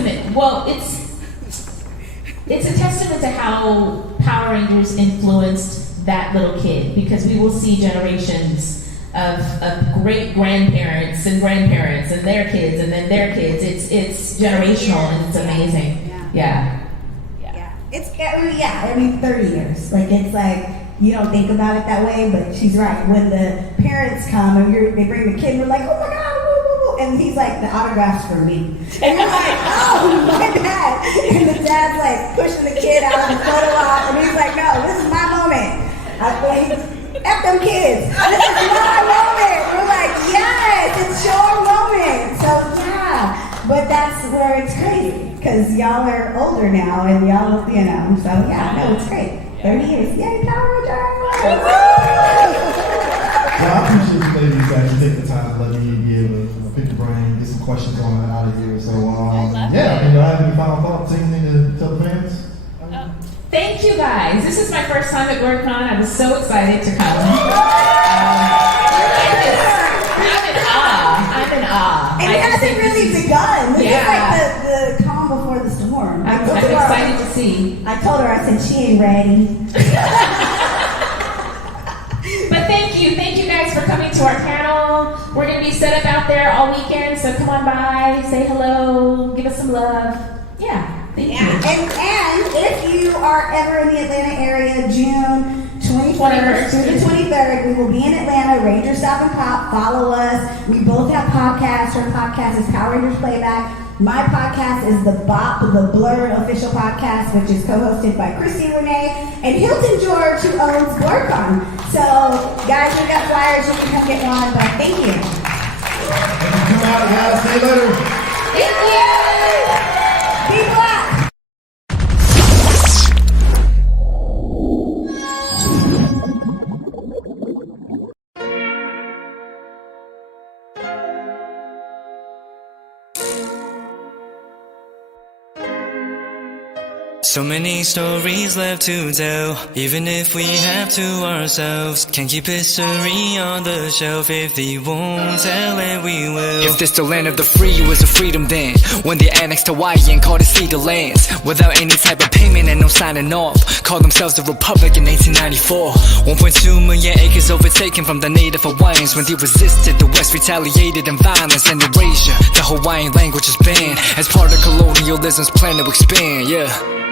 a testament to how Power Rangers influenced that little kid, because we will see generations of great grandparents and grandparents and their kids and then their kids. It's generational and it's amazing. Yeah. I mean, 30 years. Like, it's like, you don't think about it that way, but she's right. When the parents come and they bring the kid, we're like, oh my God, woo, woo, woo. And he's like, the autograph's for me. And you're like, oh, my dad. And the dad's like pushing the kid out of the photo op, and he's like, no, this is my moment. F them kids. This is my moment. We're like, yes, it's your moment. So, yeah. But that's where it's crazy, because y'all are older now, and y'all, so yeah, no, it's great. 30 years. Yay, Power Rangers! Well, I appreciate you ladies actually taking the time to let me be able to pick your brain, get some questions on out of here. So, yeah, y'all have any final thoughts, anything to tell the fans? Thank you guys. This is my first time at BlerDCon. I was so excited to come. I'm in awe. And it hasn't really begun. This is like the calm before the storm. I'm excited to see. I told her, I said, she ain't ready. But thank you guys for coming to our panel. We're going to be set up out there all weekend, so come on by, say hello, give us some love. Yeah. Thank you. And if you are ever in the Atlanta area, June 21st through the 23rd, we will be in Atlanta, Ranger Stop and Pop. Follow us. We both have podcasts. Her podcast is Power Rangers Playback. My podcast is the BOP, the Blurred official podcast, which is co-hosted by Christy Renee and Hilton George, who owns BlerDCon. So, guys, we got flyers. You can come get one. But thank you. Come out, guys. See you later. Thank you. Be black. So many stories left to tell, even if we have to ourselves. Can't keep history on the shelf. If they won't tell it, we will. If this the land of the free, it was a freedom then. When they annexed Hawaii and called it Cedar Lands, without any type of payment and no signing off. Called themselves the Republic in 1894. 1.2 million acres overtaken from the native Hawaiians. When they resisted, the West retaliated in violence and erasure. The Hawaiian language is banned as part of colonialism's plan to expand, yeah.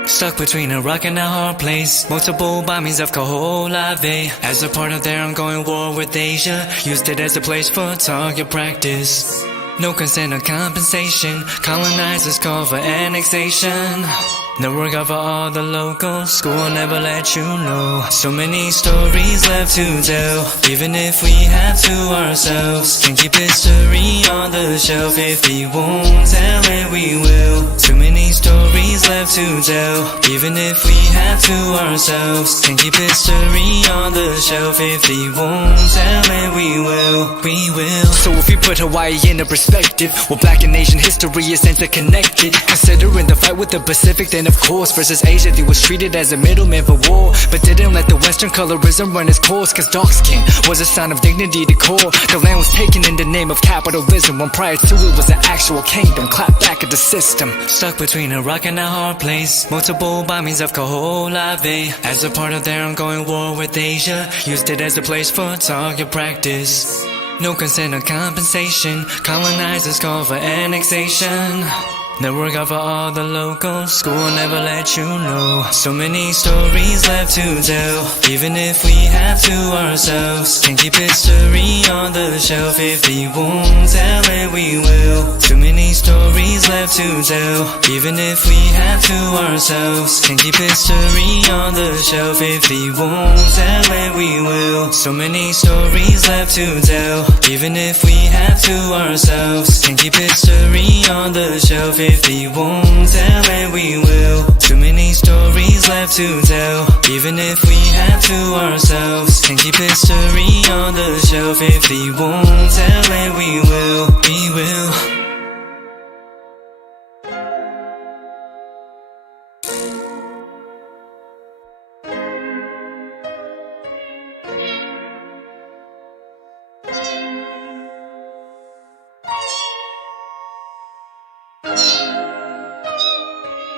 Stuck between a rock and a hard place. Multiple bombings of Kaho'olawe. As a part of their ongoing war with Asia, used it as a place for target practice. No consent or compensation. Colonizers call for annexation. No work out for all the locals. School will never let you know. So many stories left to tell. Even if we have to ourselves. Can keep history on the shelf. If we won't tell it, we will. Too many stories left to tell. Even if we have to ourselves. Can keep history on the shelf. If we won't tell it, we will. We will. So if we put Hawaii into perspective, well, Black and Asian history is interconnected. Considering the fight with the Pacific, then of course versus Asia, they was treated as a middleman for war, but didn't let the Western colorism run its course. Cause dark skin was a sign of dignity to core. The land was taken in the name of capitalism, when prior to it was an actual kingdom. Clap back at the system. Stuck between a rock and a hard place. Multiple bombings of Kaho'olawe. As a part of their ongoing war with Asia, used it as a place for target practice. No consent or compensation. Colonizers call for annexation. No work out for all the locals. School will never let you know. So many stories left to tell. Even if we have to ourselves. Can keep history on the shelf. If we won't tell it, we will. Too many stories left to tell. Even if we have to ourselves. Can keep history on the shelf. If we won't tell it, we will. So many stories left to tell. Even if we have to ourselves. Can keep history on the shelf. If we won't tell it, we will. Too many stories left to tell. Even if we have to ourselves. Can keep history on the shelf. If we won't tell it, we will. We will.